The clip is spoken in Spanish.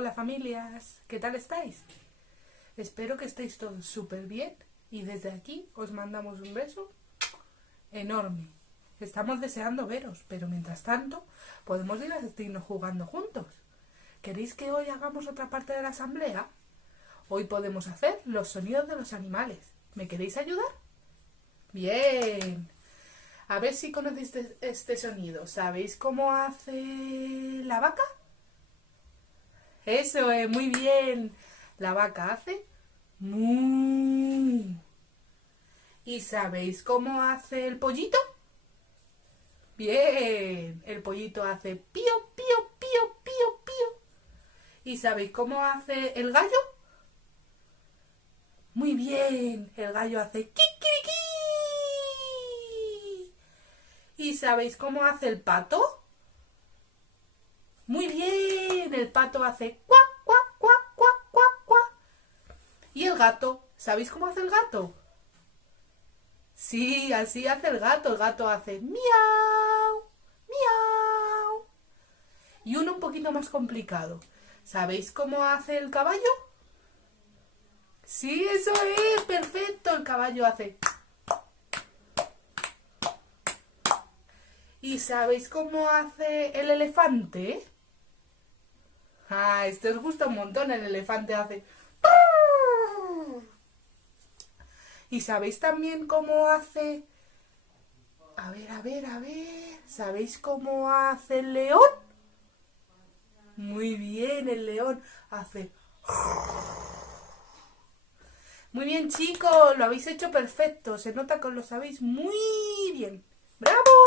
Hola familias, ¿qué tal estáis? Espero que estéis todos súper bien y desde aquí os mandamos un beso enorme. Estamos deseando veros, pero mientras tanto podemos divertirnos jugando juntos. ¿Queréis que hoy hagamos otra parte de la asamblea? Hoy podemos hacer los sonidos de los animales. ¿Me queréis ayudar? Bien. A ver si conocéis este sonido. ¿Sabéis cómo hace la vaca? Eso es, muy bien. La vaca hace mu. ¿Y sabéis cómo hace el pollito? Bien, el pollito hace pío, pío, pío, pío, pío. ¿Y sabéis cómo hace el gallo? Muy bien, el gallo hace kikiriki. ¿Y sabéis cómo hace el pato? Muy bien, el pato hace cuac, cuac, cuac, cuac, cuac, cuac. ¿Y el gato? ¿Sabéis cómo hace el gato? Sí, así hace el gato hace miau, miau. Y uno un poquito más complicado. ¿Sabéis cómo hace el caballo? Sí, eso es, perfecto, el caballo hace. ¿Y sabéis cómo hace el elefante? Ah, esto os gusta un montón, el elefante hace. ¿Y sabéis también cómo hace? A ver, a ver, a ver. ¿Sabéis cómo hace el león? Muy bien, el león hace. Muy bien, chicos, lo habéis hecho perfecto. Se nota que lo sabéis muy bien. ¡Bravo!